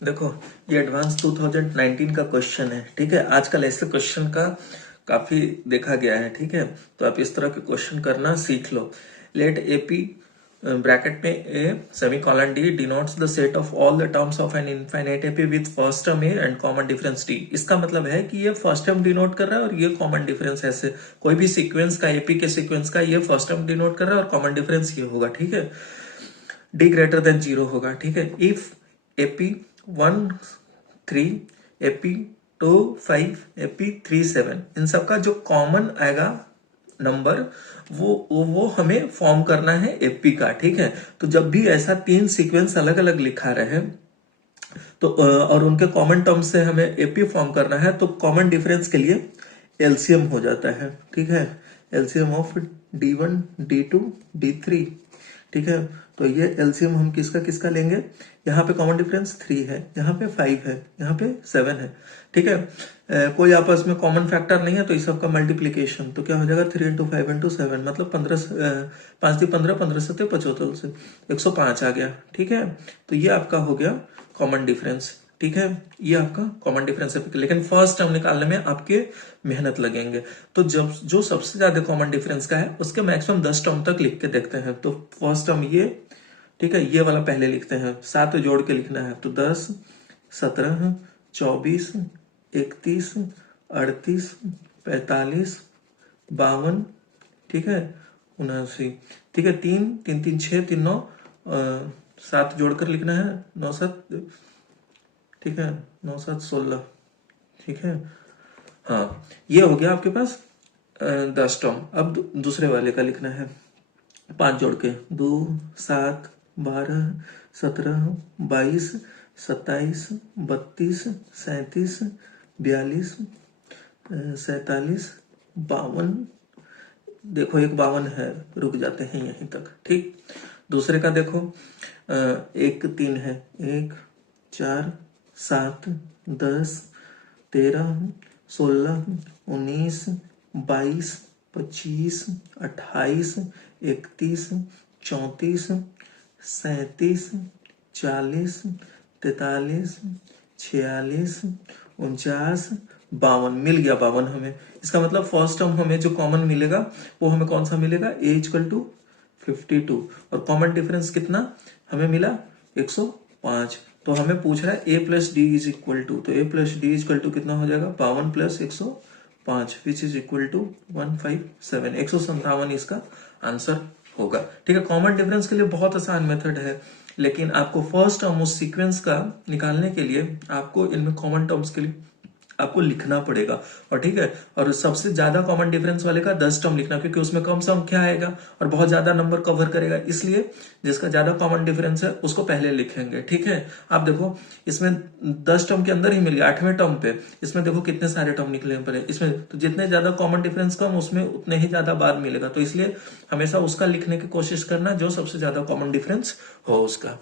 देखो, ये एडवांस 2019 का क्वेश्चन है, ठीक है। आजकल ऐसे क्वेश्चन का काफी देखा गया है, ठीक है। तो आप इस तरह के क्वेश्चन करना सीख लो। लेट एपी ब्रैकेट में A semicolon D denotes the set of all the terms of an infinite AP with first term A and common difference D. इसका मतलब है कि ये फर्स्ट टर्म डिनोट कर रहा है और ये कॉमन डिफरेंस। ऐसे कोई भी सीक्वेंस का, एपी के सीक्वेंस का, ये फर्स्ट टर्म डिनोट कर रहा है और कॉमन डिफरेंस ये होगा, ठीक है। डी ग्रेटर देन 0 होगा, ठीक है। इफ एपी 1 3 एपी 2 5 एपी 3 7, इन सबका जो कॉमन आएगा नंबर वो हमें फॉर्म करना है एपी का, ठीक है। तो जब भी ऐसा 3 सीक्वेंस अलग अलग लिखा रहे तो और उनके कॉमन टर्म से हमें एपी फॉर्म करना है, तो कॉमन डिफरेंस के लिए एलसीएम हो जाता है, ठीक है। LCM of D1 D2 D3, ठीक है। तो ये एलसीएम हम किसका किसका लेंगे। यहाँ पे कॉमन डिफरेंस 3 है, यहाँ पे 5 है, यहाँ पे 7 है, ठीक है। कोई आपस में कॉमन फैक्टर नहीं है, तो इस सब का मल्टीप्लीकेशन तो क्या हो जाएगा 3 × 5 × 7, मतलब 5 × 15 15 7 75 से 105 आ गया, ठीक है। तो ये आपका हो गया कॉमन डिफरेंस, ठीक है। ये आपका कॉमन डिफरेंस है, लेकिन फर्स्ट टर्म निकालने में आपके मेहनत लगेंगे। तो जब जो सबसे ज्यादा कॉमन डिफरेंस का है उसके मैक्सिमम 10 टर्म तक लिख के देखते हैं। तो फर्स्ट टर्म ये, ठीक है, ये वाला पहले लिखते हैं, 7 जोड़ के लिखना है। तो 10 17 24 31 38 45 52, ठीक है, 79, ठीक है। 3 3 3 6 3 9 7 जोड़कर लिखना है, 9 7, ठीक है, 9 7 16, ठीक है। हाँ, ये हो गया आपके पास 10 टर्म। अब दूसरे वाले का लिखना है 5 जोड़ के, 2 7 12 17 22 27 32 37 42 47 52, देखो एक 52 है, रुक जाते हैं यहीं तक, ठीक। दूसरे का देखो 1 3 है, 1 4 7 10 13 16 19 22 25 28 31 34 37 40 43 46 49 52, मिल गया 52 हमें। इसका मतलब फर्स्ट टर्म हमें जो कॉमन मिलेगा वो हमें कौन सा मिलेगा, A = 52, और कॉमन डिफरेंस कितना हमें मिला 105। तो हमें पूछ रहा है A + D = तो A + D = कितना हो जाएगा 52 + 105 विच इज इक्वल टू 157, 157 इसका आंसर होगा, ठीक है। कॉमन डिफरेंस के लिए बहुत आसान मेथड है, लेकिन आपको फर्स्ट टर्म उस सीक्वेंस का निकालने के लिए आपको इनमें कॉमन टर्म्स के लिए आपको लिखना पड़ेगा, और ठीक है। और सबसे ज्यादा कॉमन डिफरेंस वाले का 10 टर्म लिखना, क्योंकि उसमें कम संख्या आएगा और बहुत ज्यादा नंबर कवर करेगा, इसलिए जिसका ज्यादा कॉमन डिफरेंस है उसको पहले लिखेंगे, ठीक है। आप देखो इसमें 10 टर्म के अंदर ही मिल गया, 8वें टर्म पे इसमें देखो कितने सारे टर्म निकले पड़े इसमें। तो जितने ज्यादा कॉमन डिफरेंस कम उसमें उतने ही ज्यादा बार मिलेगा, तो इसलिए हमेशा उसका लिखने की कोशिश करना जो सबसे ज्यादा कॉमन डिफरेंस हो उसका।